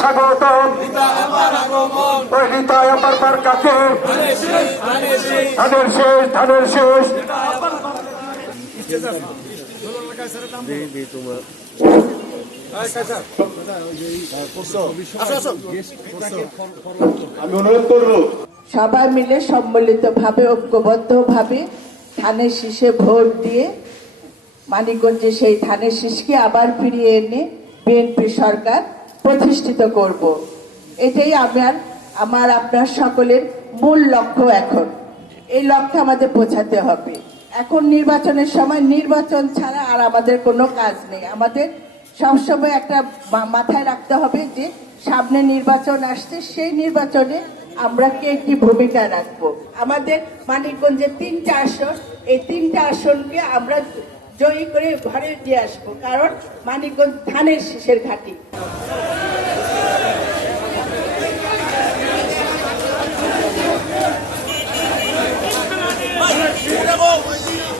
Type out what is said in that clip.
স্বাগত ওই রিতায় আমার মার্কাকে ধানের শেষ আমি অনুরোধ করব সবাই মিলে সম্মিলিতভাবে ঐক্যবদ্ধভাবে ধানের শীষে ভোট দিয়ে মানিকগঞ্জে সেই ধানের শীষকে আবার ফিরিয়ে এনে বিএনপি সরকার প্রতিষ্ঠিত করব। এটাই আমার আপনার সকলের মূল লক্ষ্য। এখন এই লক্ষ্যে আমাদের পৌঁছাতে হবে। এখন নির্বাচনের সময়, নির্বাচন ছাড়া আর আমাদের কোনো কাজ নেই। আমাদের সবসময় একটা মাথায় রাখতে হবে যে সামনে নির্বাচন আসছে, সেই নির্বাচনে আমরা কে কি ভূমিকা রাখবো। আমাদের মানিকগঞ্জে 3টা আসন, এই 3টা আসনকে আমরা জয়ী করে ঘরে দিয়ে আসবো, কারণ মানিকগঞ্জ ধানের শীষের ঘাঁটি। Vamos!